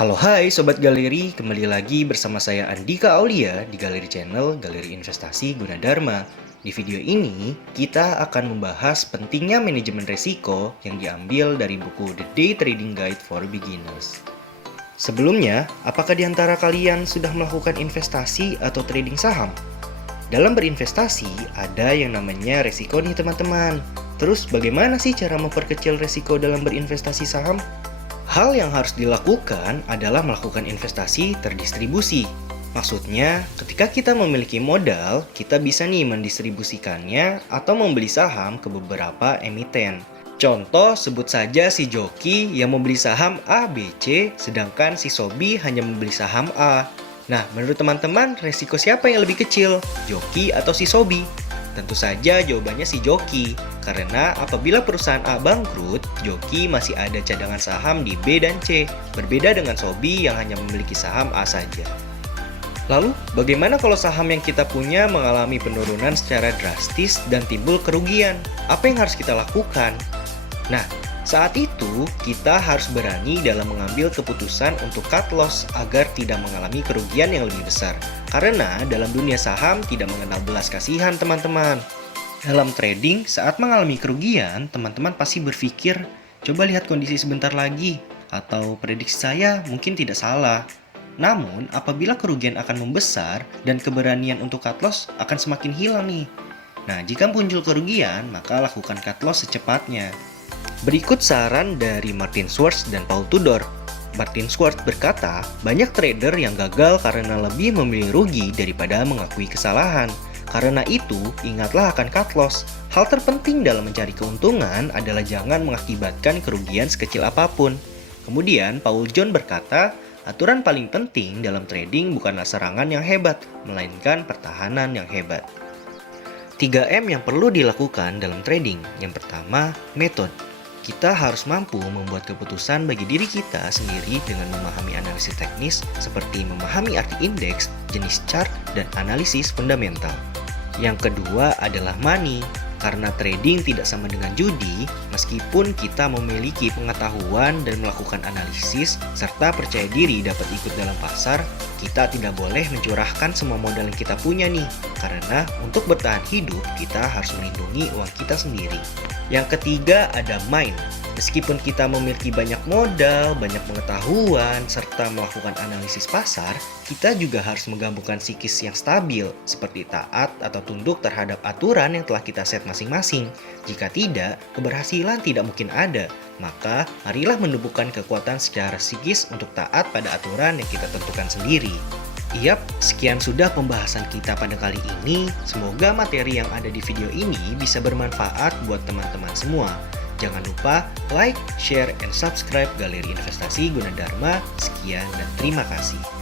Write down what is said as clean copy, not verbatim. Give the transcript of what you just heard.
Halo hai Sobat Galeri, kembali lagi bersama saya Andika Aulia di Galeri Channel Galeri Investasi Gunadarma. Di video ini, kita akan membahas pentingnya manajemen resiko yang diambil dari buku The Day Trading Guide for Beginners. Sebelumnya, apakah di antara kalian sudah melakukan investasi atau trading saham? Dalam berinvestasi, ada yang namanya resiko nih teman-teman. Terus bagaimana sih cara memperkecil resiko dalam berinvestasi saham? Hal yang harus dilakukan adalah melakukan investasi terdistribusi. Maksudnya, ketika kita memiliki modal, kita bisa nih mendistribusikannya atau membeli saham ke beberapa emiten. Contoh, sebut saja si Joki yang membeli saham A, B, C, sedangkan si Sobi hanya membeli saham A. Nah, menurut teman-teman, resiko siapa yang lebih kecil? Joki atau si Sobi? Tentu saja jawabannya si Joki, karena apabila perusahaan A bangkrut, Joki masih ada cadangan saham di B dan C, berbeda dengan Sobi yang hanya memiliki saham A saja. Lalu, bagaimana kalau saham yang kita punya mengalami penurunan secara drastis dan timbul kerugian? Apa yang harus kita lakukan? Nah, saat itu kita harus berani dalam mengambil keputusan untuk cut loss agar tidak mengalami kerugian yang lebih besar. Karena dalam dunia saham tidak mengenal belas kasihan teman-teman. Dalam trading, saat mengalami kerugian, teman-teman pasti berpikir, coba lihat kondisi sebentar lagi, atau prediksi saya mungkin tidak salah. Namun, apabila kerugian akan membesar dan keberanian untuk cut loss akan semakin hilang nih. Nah, jika muncul kerugian, maka lakukan cut loss secepatnya. Berikut saran dari Martin Schwartz dan Paul Tudor. Martin Schwartz berkata, banyak trader yang gagal karena lebih memilih rugi daripada mengakui kesalahan. Karena itu, ingatlah akan cut loss. Hal terpenting dalam mencari keuntungan adalah jangan mengakibatkan kerugian sekecil apapun. Kemudian, Paul John berkata, aturan paling penting dalam trading bukanlah serangan yang hebat, melainkan pertahanan yang hebat. 3M yang perlu dilakukan dalam trading. Yang pertama, method. Kita harus mampu membuat keputusan bagi diri kita sendiri dengan memahami analisis teknis seperti memahami arti indeks, jenis chart, dan analisis fundamental. Yang kedua adalah money. Karena trading tidak sama dengan judi, meskipun kita memiliki pengetahuan dan melakukan analisis serta percaya diri dapat ikut dalam pasar, kita tidak boleh mencurahkan semua modal yang kita punya nih. Karena untuk bertahan hidup, kita harus melindungi uang kita sendiri. Yang ketiga ada mind. Meskipun kita memiliki banyak modal, banyak pengetahuan, serta melakukan analisis pasar, kita juga harus menggabungkan psikis yang stabil, seperti taat atau tunduk terhadap aturan yang telah kita set masing-masing. Jika tidak, keberhasilan tidak mungkin ada. Maka, marilah menumbuhkan kekuatan secara psikis untuk taat pada aturan yang kita tentukan sendiri. Yap, sekian sudah pembahasan kita pada kali ini. Semoga materi yang ada di video ini bisa bermanfaat buat teman-teman semua. Jangan lupa like, share, and subscribe Galeri Investasi Gunadarma. Sekian dan terima kasih.